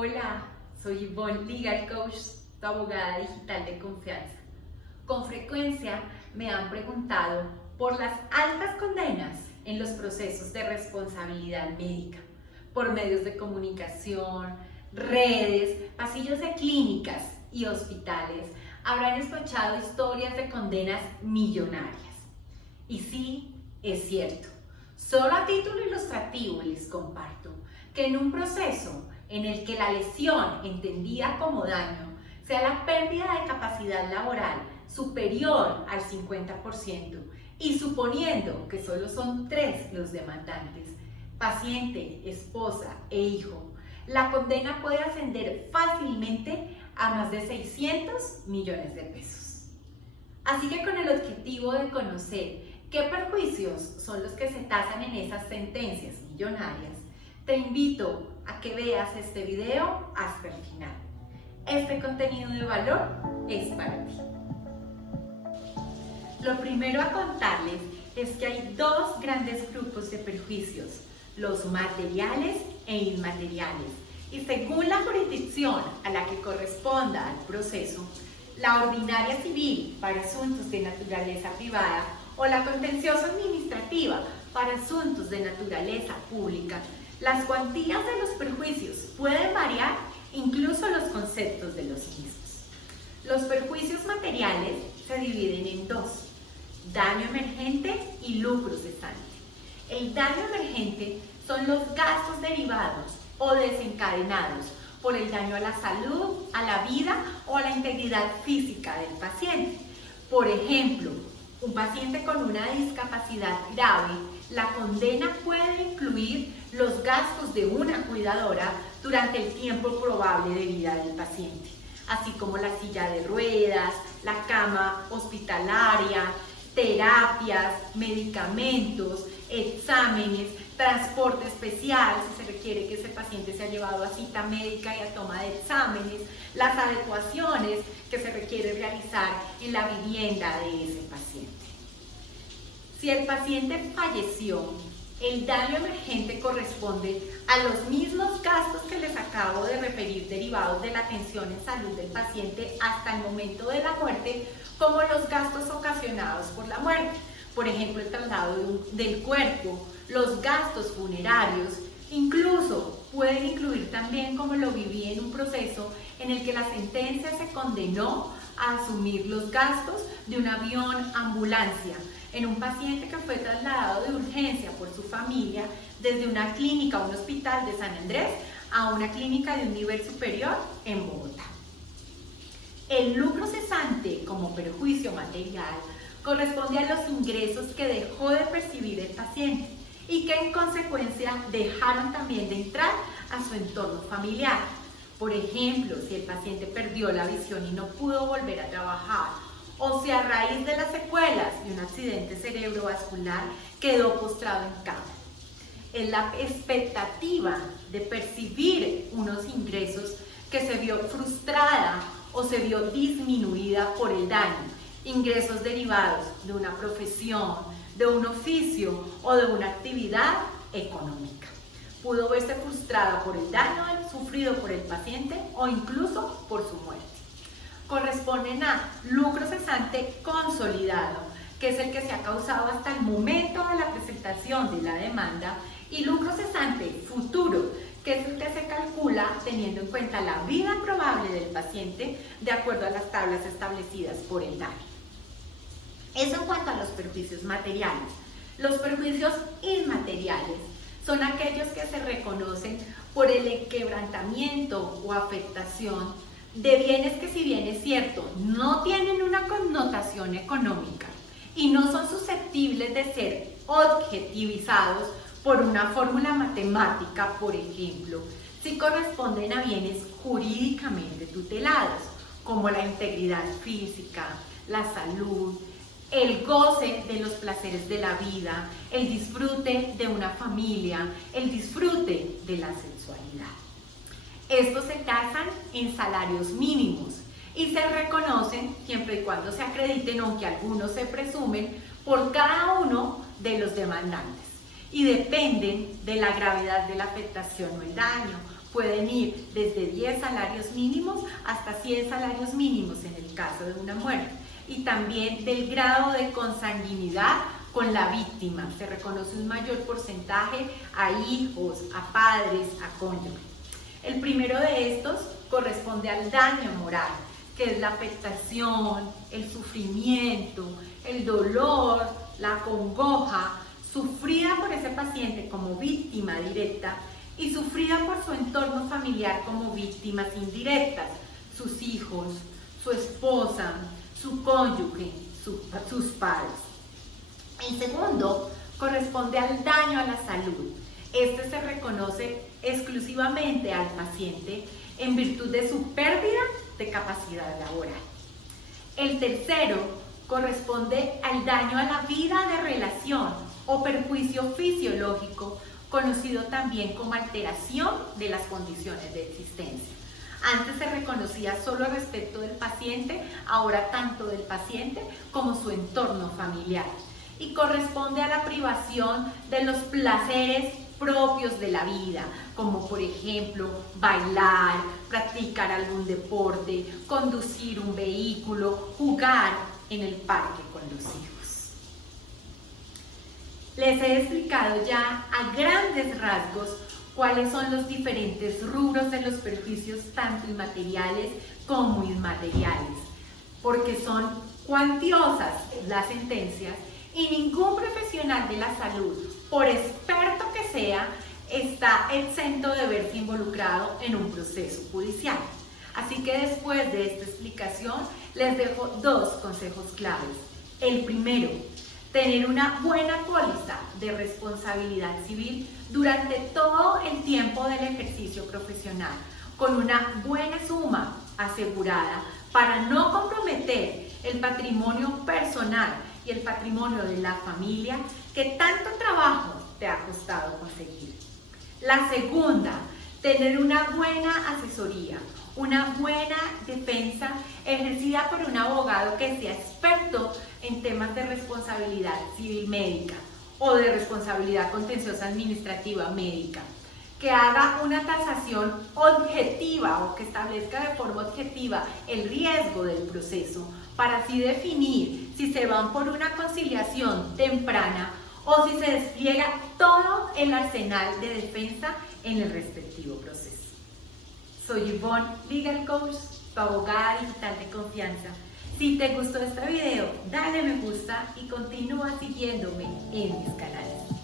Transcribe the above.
Hola, soy Yvonne, Legal Coach, tu abogada digital de confianza. Con frecuencia me han preguntado por las altas condenas en los procesos de responsabilidad médica, por medios de comunicación, redes, pasillos de clínicas y hospitales. Habrán escuchado historias de condenas millonarias. Y sí, es cierto. Solo a título ilustrativo les comparto que en un proceso en el que la lesión entendida como daño sea la pérdida de capacidad laboral superior al 50% y suponiendo que solo son 3 los demandantes, paciente, esposa e hijo, la condena puede ascender fácilmente a más de 600 millones de pesos. Así que con el objetivo de conocer qué perjuicios son los que se tasan en esas sentencias millonarias, te invito a que veas este video hasta el final. Este contenido de valor es para ti. Lo primero a contarles es que hay 2 grandes grupos de perjuicios, los materiales e inmateriales. Y según la jurisdicción a la que corresponda al proceso, la ordinaria civil para asuntos de naturaleza privada o la contenciosa administrativa para asuntos de naturaleza pública, las cuantías de los perjuicios pueden variar, incluso los conceptos de los mismos. Los perjuicios materiales se dividen en 2, daño emergente y lucro cesante. El daño emergente son los gastos derivados o desencadenados por el daño a la salud, a la vida o a la integridad física del paciente. Por ejemplo, un paciente con una discapacidad grave, la condena puede incluir los gastos de una cuidadora durante el tiempo probable de vida del paciente, así como la silla de ruedas, la cama hospitalaria, terapias, medicamentos, exámenes, transporte especial, si se requiere que ese paciente sea llevado a cita médica y a toma de exámenes, las adecuaciones que se requiere realizar en la vivienda de ese paciente. Si el paciente falleció, el daño emergente corresponde a los mismos gastos que les acabo de referir derivados de la atención en salud del paciente hasta el momento de la muerte, como los gastos ocasionados por la muerte. Por ejemplo, el traslado del cuerpo, los gastos funerarios, incluso pueden incluir también, como lo viví en un proceso en el que la sentencia se condenó a asumir los gastos de un avión ambulancia en un paciente que fue trasladado de urgencia por su familia desde una clínica o un hospital de San Andrés a una clínica de un nivel superior en Bogotá. El lucro cesante como perjuicio material corresponde a los ingresos que dejó de percibir el paciente y que en consecuencia dejaron también de entrar a su entorno familiar. Por ejemplo, si el paciente perdió la visión y no pudo volver a trabajar, o si a raíz de las secuelas de un accidente cerebrovascular quedó postrado en cama. Es la expectativa de percibir unos ingresos que se vio frustrada o se vio disminuida por el daño, ingresos derivados de una profesión, de un oficio o de una actividad económica. Pudo verse frustrada por el daño sufrido por el paciente o incluso por su muerte. Corresponden a lucro cesante consolidado, que es el que se ha causado hasta el momento de la presentación de la demanda, y lucro cesante futuro, que es el que se calcula teniendo en cuenta la vida probable del paciente de acuerdo a las tablas establecidas por el daño. Eso en cuanto a los perjuicios materiales. Los perjuicios inmateriales son aquellos que se reconocen por el quebrantamiento o afectación de bienes que, si bien es cierto, no tienen una connotación económica y no son susceptibles de ser objetivizados por una fórmula matemática, por ejemplo, si corresponden a bienes jurídicamente tutelados, como la integridad física, la salud, el goce de los placeres de la vida, el disfrute de una familia, el disfrute de la sexualidad. Estos se tasan en salarios mínimos y se reconocen siempre y cuando se acrediten, aunque algunos se presumen, por cada uno de los demandantes y dependen de la gravedad de la afectación o el daño. Pueden ir desde 10 salarios mínimos hasta 100 salarios mínimos en el caso de una muerte. Y también del grado de consanguinidad con la víctima. Se reconoce un mayor porcentaje a hijos, a padres, a cónyuges. El primero de estos corresponde al daño moral, que es la afectación, el sufrimiento, el dolor, la congoja, sufrida por ese paciente como víctima directa y sufrida por su entorno familiar como víctimas indirectas, sus hijos, su esposa, su cónyuge, sus padres. El segundo corresponde al daño a la salud. Este se reconoce exclusivamente al paciente en virtud de su pérdida de capacidad laboral. El tercero corresponde al daño a la vida de relación o perjuicio fisiológico, conocido también como alteración de las condiciones de existencia. Antes se reconocía solo respecto del paciente, ahora tanto del paciente como su entorno familiar. Y corresponde a la privación de los placeres propios de la vida, como por ejemplo bailar, practicar algún deporte, conducir un vehículo, jugar en el parque con los hijos. Les he explicado ya a grandes rasgos cuáles son los diferentes rubros de los perjuicios tanto inmateriales como inmateriales, porque son cuantiosas las sentencias y ningún profesional de la salud, por experto que sea, está exento de verse involucrado en un proceso judicial. Así que después de esta explicación les dejo dos consejos claves. El primero, tener una buena póliza de responsabilidad civil durante todo el tiempo del ejercicio profesional, con una buena suma asegurada para no comprometer el patrimonio personal y el patrimonio de la familia que tanto trabajo te ha costado conseguir. La segunda, tener una buena asesoría, una buena defensa ejercida por un abogado que sea experto en temas de responsabilidad civil médica o de responsabilidad contenciosa administrativa médica, que haga una tasación objetiva o que establezca de forma objetiva el riesgo del proceso para así definir si se van por una conciliación temprana o si se despliega todo el arsenal de defensa en el respectivo proceso. Soy Yvonne, Legal Coach, tu abogada digital de confianza. Si te gustó este video, dale me gusta y continúa siguiéndome en mis canales.